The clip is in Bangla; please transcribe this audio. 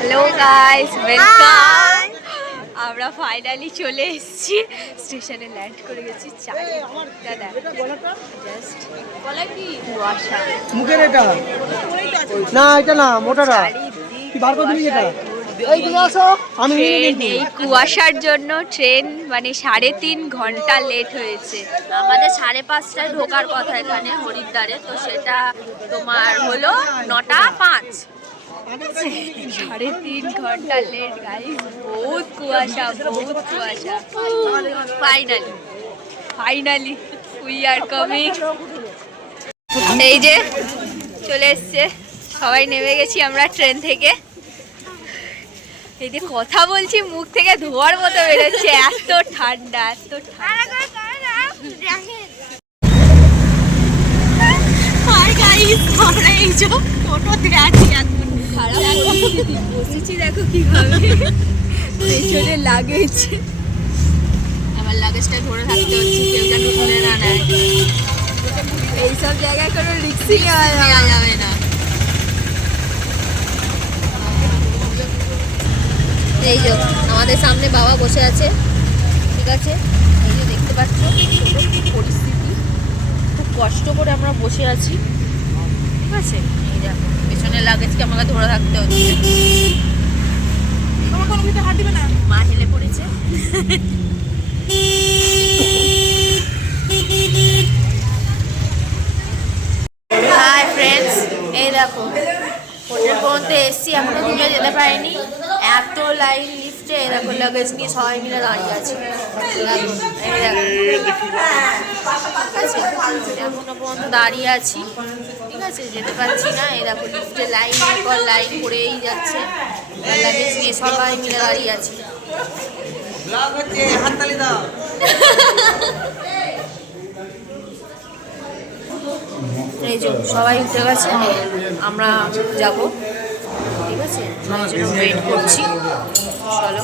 Hello guys, welcome. আমরা ফাইনালি চলে এসেছি স্টেশনে, ল্যান্ড করে গেছি। চারিদিকটা দেখো, জাস্ট বলা কি কুয়াশা। মুখের এটা না, এটা না, মোটাটা কি বার করে দিবি এটা। এই দিকে আসো, আমি এই কুয়াশার জন্য ট্রেন মানে 3.5 ঘন্টা লেট হয়েছে। আমাদের 5:30টায় ঢোকার কথা এখানে হরিদ্বারে, তো সেটা তোমার হলো 9:05। 3.5 ঘন্টা লেট গাইস, বহুত কুয়াশা, বহুত কুয়াশা। Finally we are coming. এই যে চলে এসছে, সবাই নেমে গেছি আমরা ট্রেন থেকে। এই যে কথা বলছি, মুখ থেকে ধোয়ার মতো বেরোচ্ছে, এত ঠান্ডা, এত ঠান্ডা। আর গাইস, আমরা এই যে টোটোতে আছি এখন। খারাপ পরিস্থিতি, বসেছি দেখো কিভাবে। পেছনে লাগেজ, আমার লাগেজটা ধরে থাকতে হচ্ছে, কেউ যেন তুলে না নেয়। এইসব জায়গায় কোনো রিস্কই নেওয়া যাবে না। এই যে আমাদের সামনে বাবা বসে আছে, ঠিক আছে। এই যে দেখতে পাচ্ছ কি পরিস্থিতি, খুব কষ্ট করে আমরা বসে আছি, ঠিক আছে। এই দেখো পেছনের লাগেজকে আমাকে ধরে থাকতে হচ্ছে। মা হেলে পড়েছে। হাই ফ্রেন্ডস, এই দেখো হোটেল পর্যন্ত এসছি, এখনো তুলে যেতে পারিনি, এত লাইন লিফটে। দেখো লাগেজ নিয়ে সবাই মিলে দাঁড়িয়ে আছে, এখনো পর্যন্ত দাঁড়িয়ে আছি, ঠিক আছে, যেতে পারছি না। এই দেখো লিফটে লাইন পর লাইন করেই যাচ্ছে, লাগেজ নিয়ে সবাই মিলে দাঁড়িয়ে আছি। এই যে সবাই উঠে গেছে, আমরা যাব, ঠিক আছে, ওয়েট করছি, চলো।